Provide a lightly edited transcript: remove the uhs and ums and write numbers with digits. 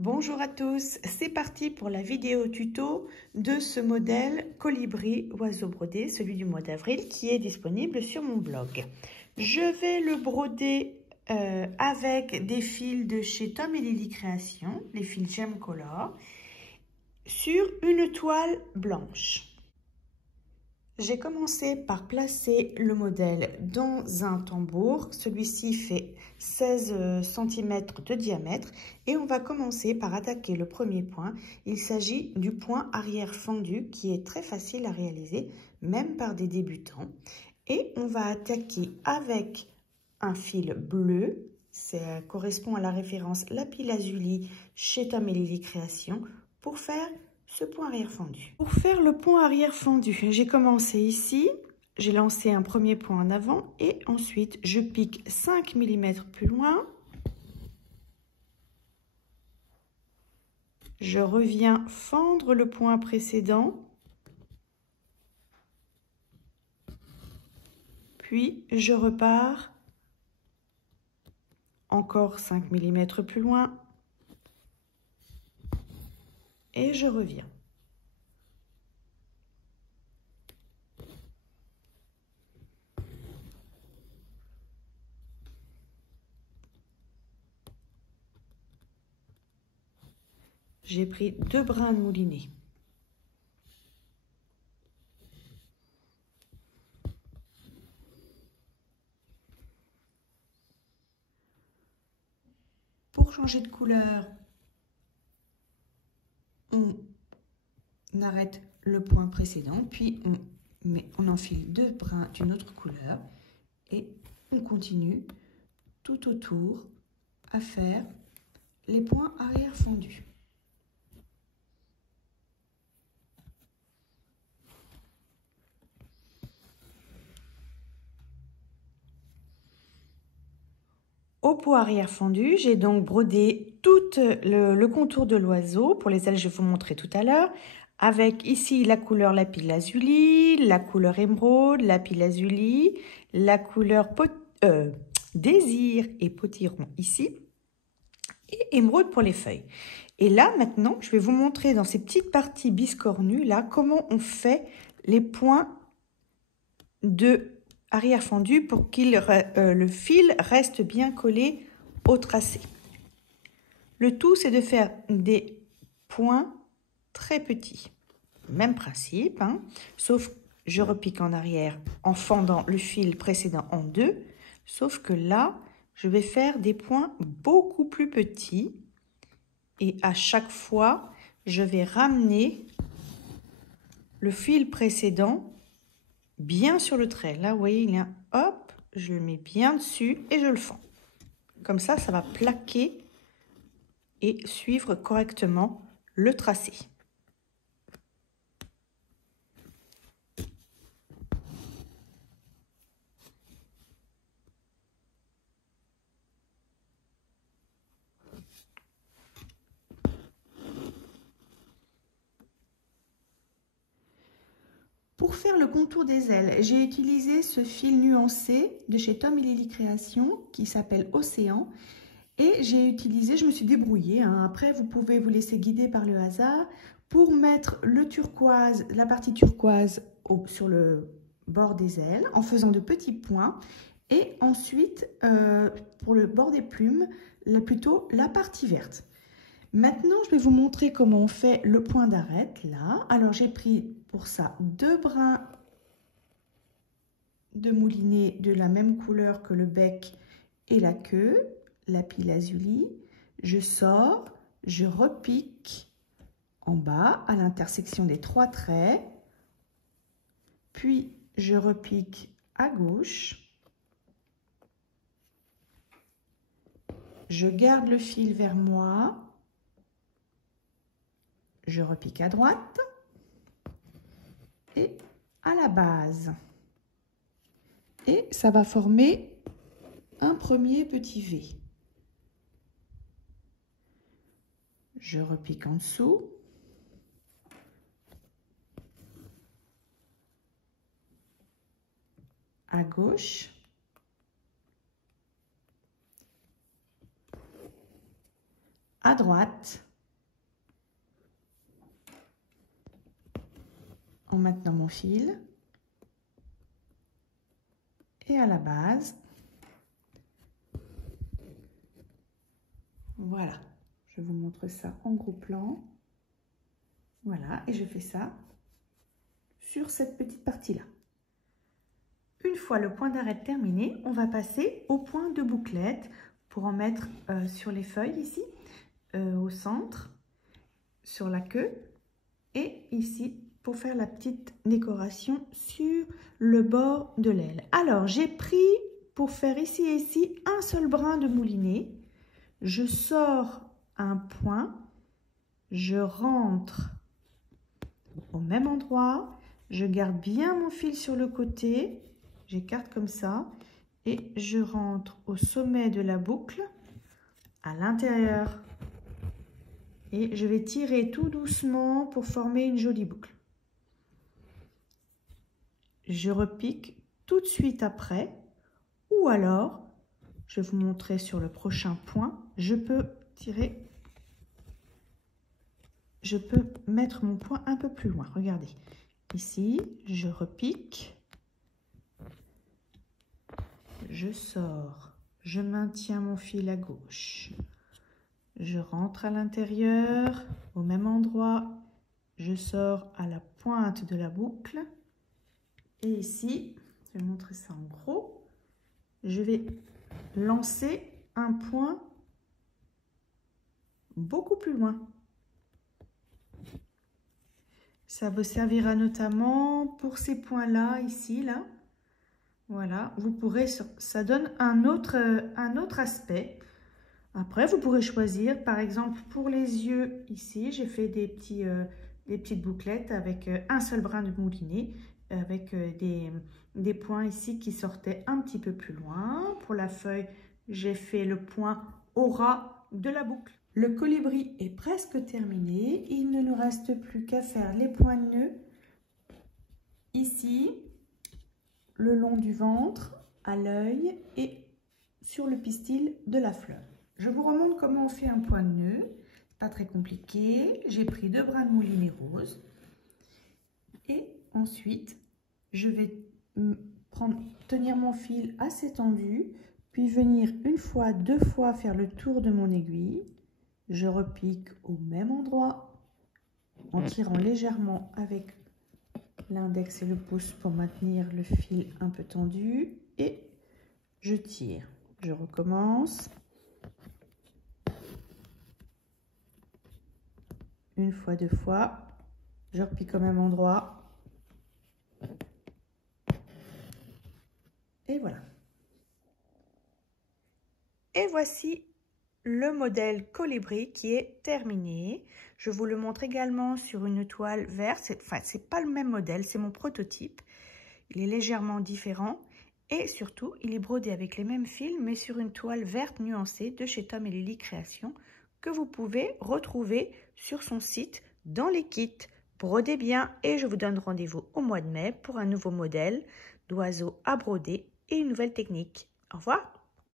Bonjour à tous, c'est parti pour la vidéo tuto de ce modèle colibri oiseau brodé, celui du mois d'avril qui est disponible sur mon blog. Je vais le broder avec des fils de chez Tom & Lily Création, les fils Gem Color, sur une toile blanche. J'ai commencé par placer le modèle dans un tambour. Celui-ci fait 16 cm de diamètre et on va commencer par attaquer le premier point. Il s'agit du point arrière fendu qui est très facile à réaliser, même par des débutants. Et on va attaquer avec un fil bleu. Ça correspond à la référence Lapis-Lazuli chez Tom & Lily Création pour faire ce point arrière fendu. Pour faire le point arrière fendu, j'ai commencé ici, j'ai lancé un premier point en avant et ensuite je pique 5 mm plus loin. Je reviens fendre le point précédent. Puis je repars encore 5 mm plus loin. Et je reviens. J'ai pris 2 brins de moulinet. Pour changer de couleur, on arrête le point précédent, puis on enfile 2 brins d'une autre couleur et on continue tout autour à faire les points arrière fendus. Au point arrière fendu, j'ai donc brodé tout le contour de l'oiseau. Pour les ailes, je vais vous montrer tout à l'heure. Avec ici la couleur lapis-lazuli, la couleur émeraude, lapis-lazuli, la couleur désir et potiron ici. Et émeraude pour les feuilles. Et là, maintenant, je vais vous montrer dans ces petites parties biscornues, là, comment on fait les points de arrière fendu pour que le fil reste bien collé au tracé. Le tout, c'est de faire des points très petits. Même principe, hein, sauf je repique en arrière en fendant le fil précédent en deux, sauf que là, je vais faire des points beaucoup plus petits et à chaque fois, je vais ramener le fil précédent bien sur le trait. Là, vous voyez, il y a hop, je le mets bien dessus et je le fends. Comme ça va plaquer et suivre correctement le tracé. Pour faire le contour des ailes, j'ai utilisé ce fil nuancé de chez Tom & Lily Création qui s'appelle Océan. Et je me suis débrouillée, hein. Après, vous pouvez vous laisser guider par le hasard pour mettre le turquoise, la partie turquoise sur le bord des ailes en faisant de petits points. Et ensuite, pour le bord des plumes, plutôt la partie verte. Maintenant, je vais vous montrer comment on fait le point d'arête là. Alors, j'ai pris pour ça 2 brins de moulinet de la même couleur que le bec et la queue, lapis-lazuli. Je sors, je repique en bas à l'intersection des 3 traits, puis je repique à gauche. Je garde le fil vers moi. Je repique à droite et à la base. Et ça va former un premier petit V. Je repique en dessous. À gauche. À droite. maintenant mon fil. Et à la base, voilà, je vous montre ça en gros plan. Voilà, et je fais ça sur cette petite partie-là. Une fois le point d'arrêt terminé, on va passer au point de bouclette pour en mettre sur les feuilles ici, au centre, sur la queue, et ici pour faire la petite décoration sur le bord de l'aile. Alors, j'ai pris pour faire ici et ici un seul brin de moulinet. Je sors un point, je rentre au même endroit, je garde bien mon fil sur le côté, j'écarte comme ça et je rentre au sommet de la boucle à l'intérieur et je vais tirer tout doucement pour former une jolie boucle. Je repique tout de suite après, ou alors je vais vous montrer sur le prochain point, je peux tirer, je peux mettre mon point un peu plus loin. Regardez, ici je repique, je sors, je maintiens mon fil à gauche, je rentre à l'intérieur au même endroit, je sors à la pointe de la boucle et ici, je vais montrer ça en gros, je vais lancer un point beaucoup plus loin. Ça vous servira notamment pour ces points-là, ici, là. Voilà, vous pourrez, ça donne un autre aspect. Après, vous pourrez choisir, par exemple, pour les yeux, ici, j'ai fait des petites bouclettes avec un seul brin de moulinet, avec des points ici qui sortaient un petit peu plus loin. Pour la feuille, j'ai fait le point au ras de la boucle. Le colibri est presque terminé. Il ne nous reste plus qu'à faire les points de nœud ici, le long du ventre, à l'œil et sur le pistil de la fleur. Je vous remontre comment on fait un point de nœud. Pas très compliqué. J'ai pris 2 brins de moulinet rose et ensuite je vais tenir mon fil assez tendu, puis venir une fois, 2 fois faire le tour de mon aiguille. Je repique au même endroit en tirant légèrement avec l'index et le pouce pour maintenir le fil un peu tendu et je tire. Je recommence. Une fois, 2 fois. Je repique au même endroit. Et voilà. Et voici le modèle colibri qui est terminé. Je vous le montre également sur une toile verte. Enfin, c'est pas le même modèle, c'est mon prototype. Il est légèrement différent et surtout, il est brodé avec les mêmes fils, mais sur une toile verte nuancée de chez Tom et Lily Création que vous pouvez retrouver sur son site dans les kits. Brodez bien et je vous donne rendez-vous au mois de mai pour un nouveau modèle d'oiseau à broder et une nouvelle technique. Au revoir!